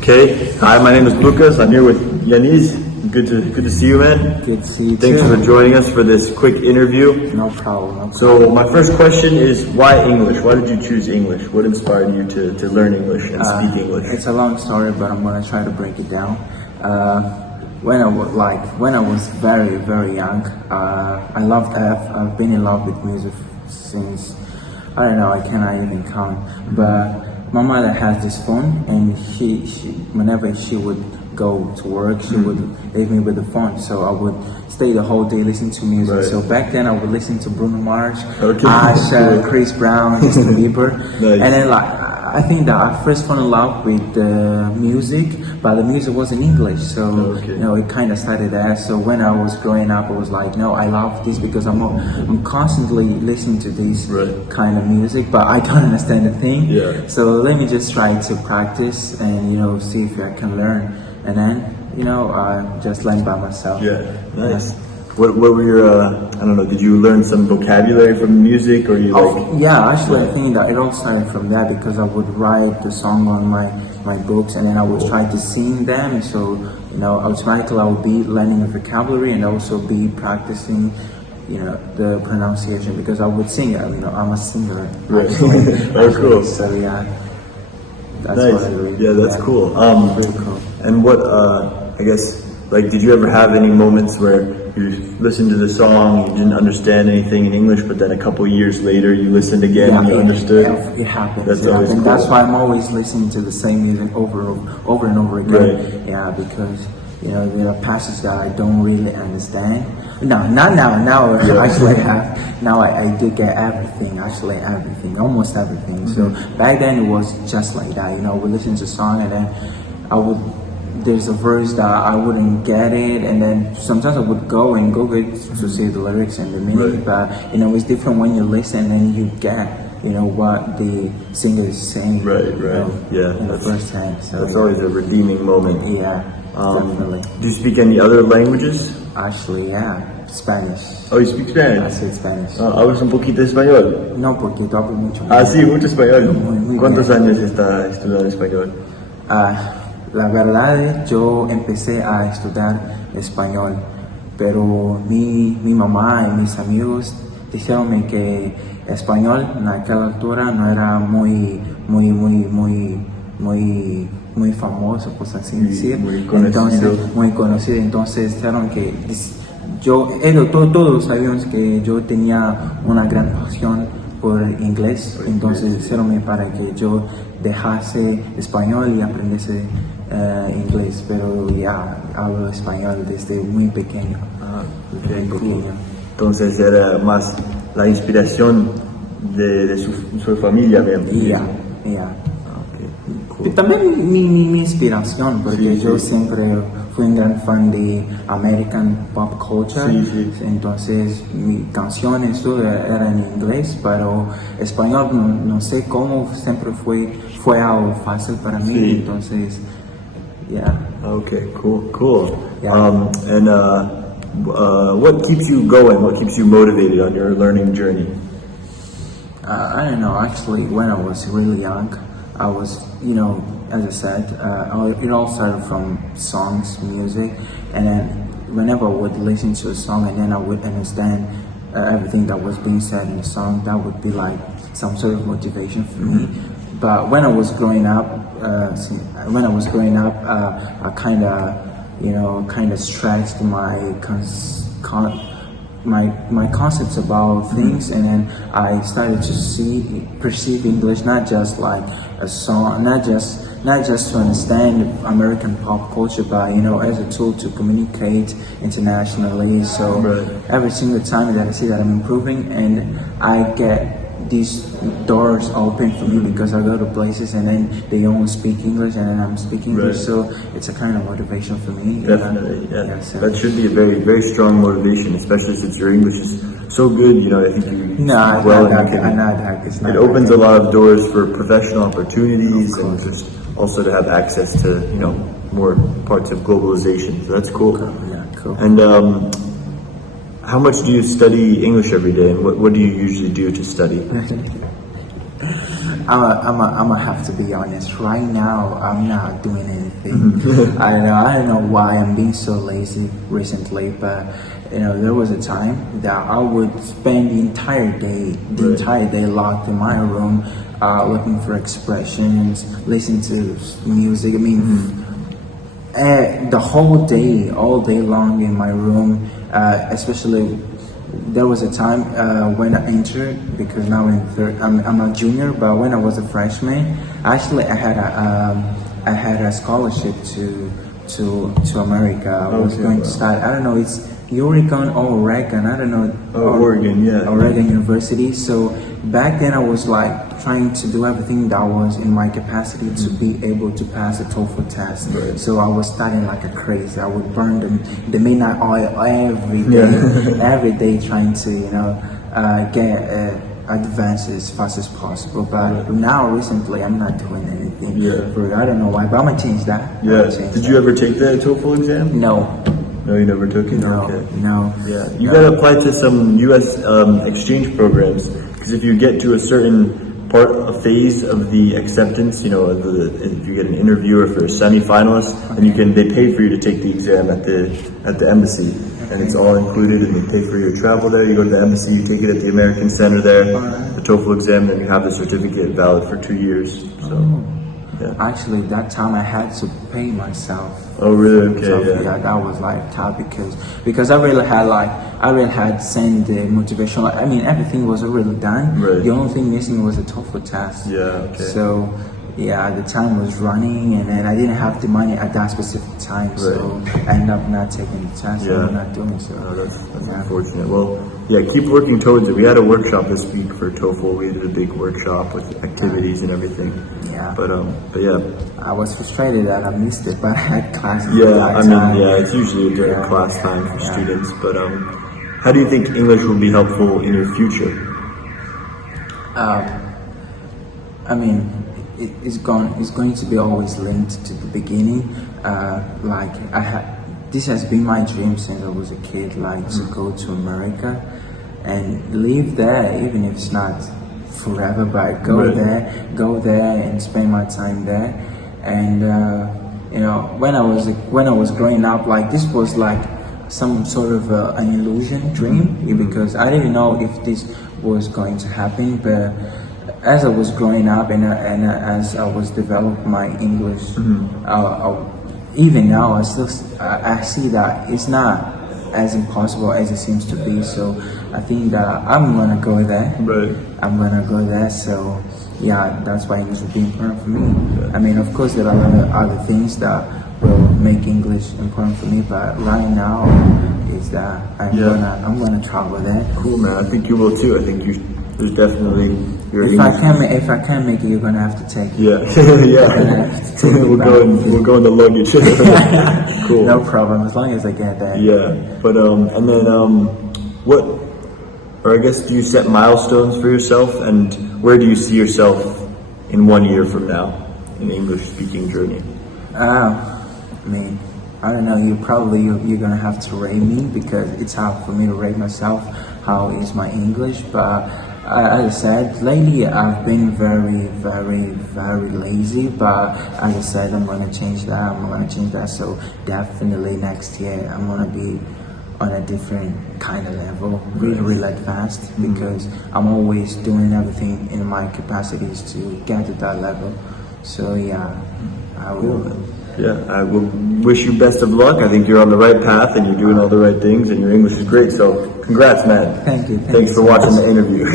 Okay. Hi, my name is Lucas. I'm here with Iyanize. Good to see you, man. Good to see you Thanks too. for joining us for this quick interview. No problem. So my first question is, why English? Why did you choose English? What inspired you to learn English and speak English? It's a long story, but I'm gonna try to break it down. When I was very young, I've been in love with music since I don't know, I cannot even count. But my mother has this phone, and she whenever she would go to work, she would leave me with the phone. So I would stay the whole day listening to music. Right. So back then I would listen to Bruno Mars, Okay. Usher, Chris Brown, Justin Bieber, Nice. and then I think that I first fell in love with the music, but the music was in English, so Okay. it kind of started there. So when I was growing up, I was like, no, I love this because I'm constantly listening to this Right. kind of music, but I don't understand the thing. Yeah. So let me just try to practice and see if I can learn, and then I just learn by myself. Yeah, nice. What were your, I don't know, did you learn some vocabulary from music, or you Yeah, actually, I think that it all started from that because I would write the song on my books, and then I would try to sing them. So, automatically I would be learning the vocabulary and also be practicing, the pronunciation because I would sing. I'm a singer. Right. Actually. Oh, cool. So yeah, that's Nice. what I do. Yeah, that's cool. Very cool. And what, I guess, did you ever have any moments where you listened to the song, you didn't understand anything in English, but then a couple years later you listened again and you understood? It happens. That's It always happens. cool. That's why I'm always listening to the same music over and over again. Right. Yeah, because there are passages that I don't really understand. No, not now. Now Yeah. actually I do get everything. Actually, everything, almost everything. So back then it was just like that. We listen to a song and then there's a verse that I wouldn't get it, and then sometimes I would go and Google it to see the lyrics and the meaning. Right. But it's different when you listen and you get what the singer is saying. Right. Yeah, In the first hand. So That's always a redeeming moment. yeah, definitely. Do you speak any other languages? Actually, yeah, Spanish. Oh, you speak I Spanish? say Spanish. ¿Hablas un poquito de español? No, porque yo hablo mucho. Ah, sí, mucho español. Muy ¿Cuántos bien. años está estudiando español? La verdad, yo empecé a estudiar español, pero mi mamá y mis amigos dijeron que español en aquella altura no era muy famoso, pues así decir. muy conocido. Entonces, muy conocido. Entonces dijeron que todos sabíamos que yo tenía una gran pasión por inglés, entonces dijeron para que yo dejase español y aprendiese inglés, pero ya hablo español desde muy pequeño. Okay, Muy cool. pequeño. Entonces era más la inspiración de su familia mismo. Yeah. Okay, Y cool. también mi inspiración, porque Sí, yo sí. siempre fui un gran fan de American pop culture. Sí. Entonces mis canciones todo eran en inglés, pero español no sé cómo siempre fue algo fácil para mí. Sí. Entonces, yeah. Okay, cool. Yeah. And what keeps you going? What keeps you motivated on your learning journey? I don't know. Actually, when I was really young, I was, as I said, it all started from songs, music, and then whenever I would listen to a song and then I would understand everything that was being said in the song, that would be like some sort of motivation for me. But when I was growing up, I kind of stretched my concepts about things, and then I started to perceive English not just like a song, not just to understand American pop culture, but as a tool to communicate internationally. So Right. every single time that I see that I'm improving, and I get these doors open for me because I go to places and then they only speak English and then I'm speaking English, Right. so it's a kind of motivation for me. Definitely, yeah. So. That should be a very, very strong motivation, especially since your English is so good. I think you No, speak it's well. not and you that. can- Not that. It's not It opens that. a lot of doors for professional opportunities Of and course. just also to have access to, more parts of globalization. So that's cool. Yeah, cool. And how much do you study English every day, and what do you usually do to study? I'm gonna have to be honest. Right now, I'm not doing anything. I don't know why I'm being so lazy recently, but there was a time that I would spend the entire day locked in my room, looking for expressions, listening to music. I mean, the whole day, all day long in my room, especially. There was a time when I entered, because now I'm a junior, but when I was a freshman, actually I had a scholarship to America. I was going to start. I don't know. It's Oregon or Oregon. I don't know. Oregon, yeah. Oregon University. So back then I was like trying to do everything that was in my capacity to be able to pass a TOEFL test. Right. So I was studying like a crazy. I would burn the midnight oil every day, every day trying to get advance as fast as possible. But now recently I'm not doing anything. I don't know why, but I'm gonna change that. Did you ever take the TOEFL exam? No. No, you never took it? No, okay. no. Yeah, you gotta apply to some U.S. Exchange programs, because if you get to a certain phase of the acceptance, if you get an interview or if you're a semi-finalist, then they pay for you to take the exam at the embassy, and it's all included, and they pay for your travel there. You go to the embassy, you take it at the American Center there, the TOEFL exam, and you have the certificate valid for 2 years. So. Yeah. Actually, that time I had to pay myself. Oh, really? Okay. So, yeah, that was like tough because I really had sent the motivational. I mean, everything was already done. Right. The only thing missing was a TOEFL test. Yeah. Okay. So, yeah, the time was running, and then I didn't have the money at that specific time. Right. So I ended up not taking the test. Yeah. And not doing so. Oh, that's unfortunate. Well, yeah, keep working towards it. We had a workshop this week for TOEFL. We did a big workshop with activities and everything. Yeah. But yeah. I was frustrated that I missed it, but I had class. It's usually during class time for students. But how do you think English will be helpful in your future? I mean, it's going to be always linked to the beginning. This has been my dream since I was a kid, to go to America and live there, even if it's not forever, but go there and spend my time there. And when I was growing up, this was like some sort of an illusion dream, because I didn't know if this was going to happen. But as I was growing up and as I was developing my English, even now I see that it's not as impossible as it seems to be. So I think that I'm gonna go there. Right. I'm gonna go there. So yeah, that's why English will be important for me. I mean, of course, there are other things that will make English important for me, but right now is that I'm gonna travel there. Cool, man. I think you will too. I think there's definitely if I can't make it, you're gonna have to take it. Yeah. We'll go in the luggage. Cool. No problem, as long as I get there. Yeah, but and then do you set milestones for yourself, and where do you see yourself in 1 year from now in the English speaking journey? I don't know. You're gonna have to rate me, because it's hard for me to rate myself. How is my English? But as I said, lately I've been very, very, very lazy. But as I said, I'm gonna change that. So definitely next year I'm gonna be on a different kind of level, really advanced, because I'm always doing everything in my capacities to get to that level. So yeah, I will. Yeah, I will wish you best of luck. I think you're on the right path and you're doing all the right things, and your English is great. So congrats, man. Thank you. Thanks for watching the interview.